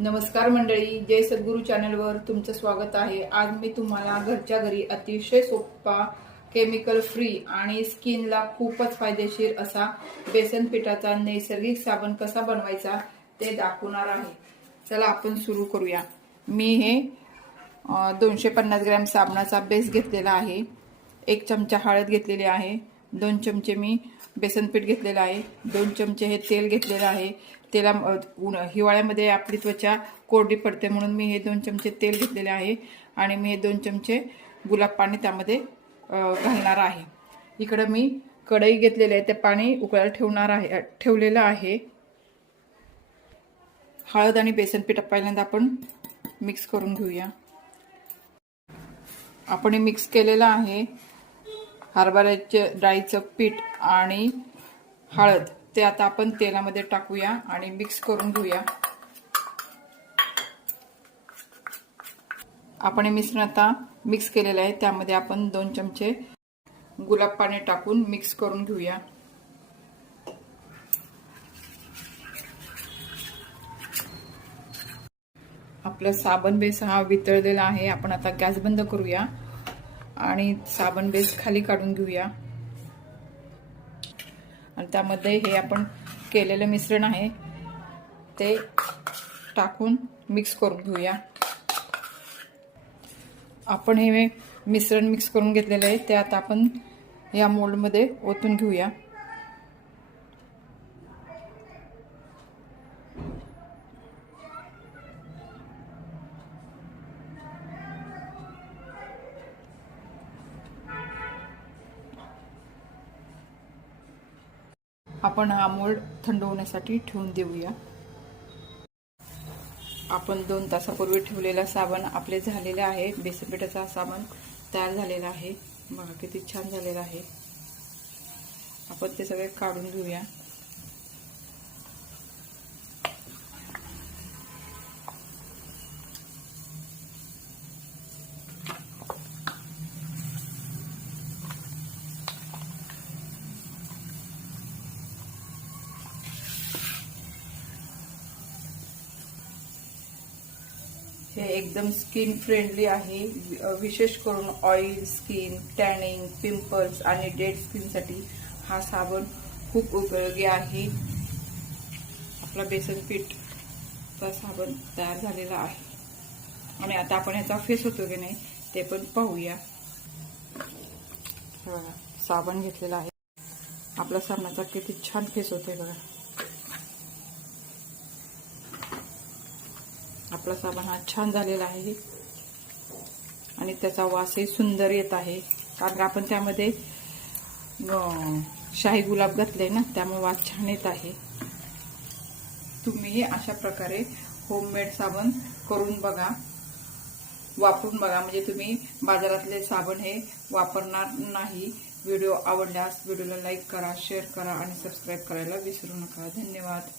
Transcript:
नमस्कार मंडळी, जय सद्गुरू चॅनलवर तुमचं स्वागत आहे। आज मी तुम्हाला घरच्या घरी अतिशय सोपा, केमिकल फ्री आणि स्किनला खूपच फायदेशीर असा बेसन पिठाचा नैसर्गिक साबण कसा बनवायचा ते दाखवणार आहे। चला आपण सुरू करूया। मी हे 250 ग्रॅम साबणाचा बेस घेतलेला आहे। 1 चमचा हळद घेतलेली आहे। 2 चमचे मी बेसन पीठ घेतलेलं आहे। 2 चमचे हे तेल घेतलेलं आहे। तेला हिवाळ्यामध्ये आपली त्वचा कोरडी पडते म्हणून मी हे 2 चमचे तेल घेतलेले आहे आणि मी हे 2 चमचे गुलाब पाणी त्यामध्ये घालणार आहे। इकडे मी कढई घेतलेली आहे, ते पाणी उकळायला ठेवलेलं आहे। हळद आणि बेसन पीठ पहिल्यांदा आपण मिक्स करून घेऊया। आपण हे मिक्स केलेलं आहे। हरभऱ्याच्या डाळीचं पीठ आणि हळद ते आता आपण तेलामध्ये टाकूया आणि मिक्स करून घेऊया। आपण हे मिश्रण आता मिक्स केलेलं आहे, त्यामध्ये आपण 2 चमचे गुलाब पाणी टाकून मिक्स करून घेऊया। आपला साबण बेस हा वितळलेला आहे। आपण आता गॅस बंद करूया आणि साबण बेस खाली काढून घेऊया आणि त्यामध्ये हे आपण केलेलं मिश्रण आहे ते टाकून मिक्स करून घेऊया। आपण हे मिश्रण मिक्स करून घेतलेलं आहे ते आता आपण या मोल्ड मध्ये ओतून घेऊया। आपण हा मोल्ड थंड होण्यासाठी ठेवून देऊया। आपण 2 तासापूर्वी ठेवलेला साबण आपले झालेले आहे। बेसन पिठाचा साबण तयार झालेला आहे। बघा किती छान झालेला आहे। आपण ते सगळे काढून घेऊया। हे एकदम स्किन फ्रेंडली आहे। विशेष करून ऑइल स्किन, टॅनिंग, पिंपल्स आणि डेड स्किन साठी हा साबण खूप उपयोगी आहे। आपला बेसन पीठचा साबण तयार झालेला आहे आणि आता आपण याचा फेस होतो की नाही ते पण पाहूया। बघा साबण घेतलेला आहे। आपला साबणाचा किती छान फेस होतोय बघा। आपला साबण हा छान झालेला आहे आणि त्याचा वासही सुंदर येत आहे, कारण आपण त्यामध्ये शाही गुलाब घातले ना, त्यामुळे वास छान येत आहे। तुम्ही अशा प्रकारे होममेड साबण करून बघा, वापरून बघा, म्हणजे तुम्ही बाजारातले साबण हे वापरणार नाही। व्हिडिओ आवडल्यास व्हिडिओला लाईक करा, शेअर करा आणि सबस्क्राईब करायला विसरू नका। धन्यवाद।